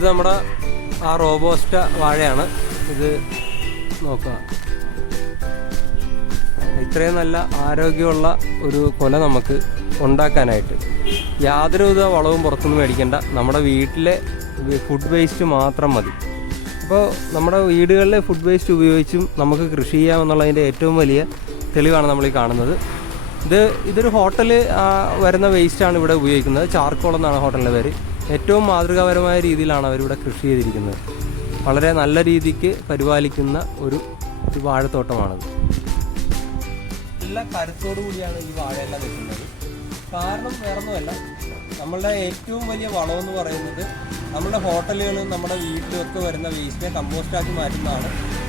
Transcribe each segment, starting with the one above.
ഇത് നമ്മുടെ ആ റോബോസ്റ്റ വാഴയാണ്. ഇത് നോക്കുക, ഇത്രയും നല്ല ആരോഗ്യമുള്ള ഒരു കൊല നമുക്ക് ഉണ്ടാക്കാനായിട്ട് യാതൊരുവിധ വളവും പുറത്തുനിന്ന് മേടിക്കേണ്ട, നമ്മുടെ വീട്ടിലെ ഫുഡ് വേസ്റ്റ് മാത്രം മതി. അപ്പോൾ നമ്മുടെ വീടുകളിലെ ഫുഡ് വേസ്റ്റ് ഉപയോഗിച്ചും നമുക്ക് കൃഷി ചെയ്യാമെന്നുള്ളതിൻ്റെ ഏറ്റവും വലിയ തെളിവാണ് നമ്മൾ ഈ കാണുന്നത്. ഇതൊരു ഹോട്ടൽ വരുന്ന വേസ്റ്റാണ് ഇവിടെ ഉപയോഗിക്കുന്നത്. ചാർക്കോൾ എന്നാണ് ഹോട്ടലിൻ്റെ പേര്. ഏറ്റവും മാതൃകാപരമായ രീതിയിലാണ് അവരിവിടെ കൃഷി ചെയ്തിരിക്കുന്നത്. വളരെ നല്ല രീതിക്ക് പരിപാലിക്കുന്ന ഒരു വാഴത്തോട്ടമാണത്. നല്ല കരുത്തോടു കൂടിയാണ് ഈ വാഴയെല്ലാം നിൽക്കുന്നത്. കാരണം വേറൊന്നുമല്ല, നമ്മളുടെ ഏറ്റവും വലിയ വളമെന്ന് പറയുന്നത് നമ്മുടെ ഹോട്ടലുകളും നമ്മുടെ വീട്ടിലൊക്കെ വരുന്ന വേസ്റ്റിനെ കമ്പോസ്റ്റാക്കി മാറ്റുന്നതാണ്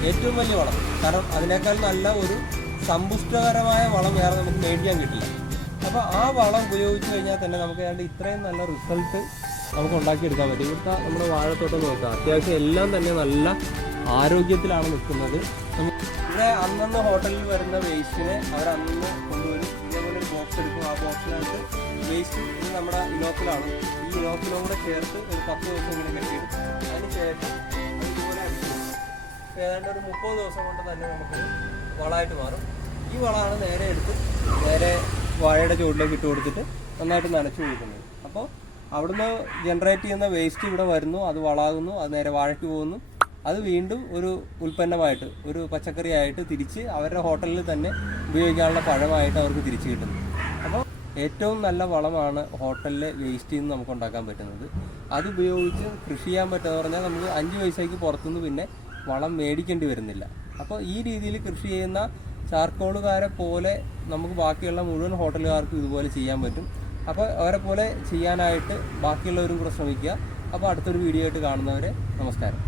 ഏറ്റവും വലിയ വളം. കാരണം അതിനേക്കാൾ നല്ല ഒരു സമ്പുഷ്ടകരമായ വളം വേറെ നമുക്ക് മേടിക്കാൻ കിട്ടില്ല. അപ്പോൾ ആ വളം ഉപയോഗിച്ച് കഴിഞ്ഞാൽ തന്നെ നമുക്ക് ഏതാണ്ട് ഇത്രയും നല്ല റിസൾട്ട് നമുക്ക് ഉണ്ടാക്കിയെടുക്കാൻ പറ്റും. ഇവിടുത്തെ നമ്മുടെ വാഴത്തോട്ടം നോക്കുക, അത്യാവശ്യം എല്ലാം തന്നെ നല്ല ആരോഗ്യത്തിലാണ് നിൽക്കുന്നത്. ഇവിടെ അന്നന്ന് ഹോട്ടലിൽ വരുന്ന വേസ്റ്റിനെ അവരന്നു കൊണ്ടുവരും. ഇതേപോലെ ഒരു ബോക്സ് എടുക്കും. ആ ബോക്സിനകത്ത് വേസ്റ്റ് ഇത് നമ്മുടെ ഇനോക്കിലാണ്. ഈ ഇനോക്കിലും കൂടെ ചേർത്ത് ഒരു 10 ദിവസം ഇങ്ങനെ കെട്ടിയിടും. അതിന് ശേഷം ഇതുപോലെ അടിക്കും. ഏതാണ്ട് ഒരു 30 ദിവസം കൊണ്ട് തന്നെ നമുക്ക് വളമായിട്ട് മാറും. ഈ വളമാണ് നേരെ എടുത്ത് നേരെ വാഴയുടെ ചുവട്ടിലേക്ക് ഇട്ട് കൊടുത്തിട്ട് നന്നായിട്ട് നനച്ചു കൊടുക്കുന്നത്. അപ്പോൾ അവിടുന്ന് ജനറേറ്റ് ചെയ്യുന്ന വേസ്റ്റ് ഇവിടെ വരുന്നു, അത് വളമാകുന്നു, അത് നേരെ വാഴയ്ക്ക് പോകുന്നു. അത് വീണ്ടും ഒരു ഉൽപ്പന്നമായിട്ട്, ഒരു പച്ചക്കറിയായിട്ട് തിരിച്ച് അവരുടെ ഹോട്ടലിൽ തന്നെ ഉപയോഗിക്കാനുള്ള പഴമായിട്ട് അവർക്ക് തിരിച്ചു കിട്ടുന്നു. അപ്പോൾ ഏറ്റവും നല്ല വളമാണ് ഹോട്ടലിലെ വേസ്റ്റിൽ നിന്ന് നമുക്ക് ഉണ്ടാക്കാൻ പറ്റുന്നത്. അത് ഉപയോഗിച്ച് കൃഷി ചെയ്യാൻ പറ്റുമെന്ന് പറഞ്ഞാൽ നമുക്ക് 5 പൈസയ്ക്ക് പുറത്തുനിന്ന് പിന്നെ വളം മേടിക്കേണ്ടി വരുന്നില്ല. അപ്പോൾ ഈ രീതിയിൽ കൃഷി ചെയ്യുന്ന ചാർക്കോളുകാരെ പോലെ നമുക്ക് ബാക്കിയുള്ള മുഴുവൻ ഹോട്ടലുകാർക്കും ഇതുപോലെ ചെയ്യാൻ പറ്റും. അപ്പോൾ അവരെ പോലെ ചെയ്യാനായിട്ട് ബാക്കിയുള്ളവരും കൂടെ ശ്രമിക്കുക. അപ്പോൾ അടുത്തൊരു വീഡിയോ ആയിട്ട് കാണുന്നവരെ നമസ്കാരം.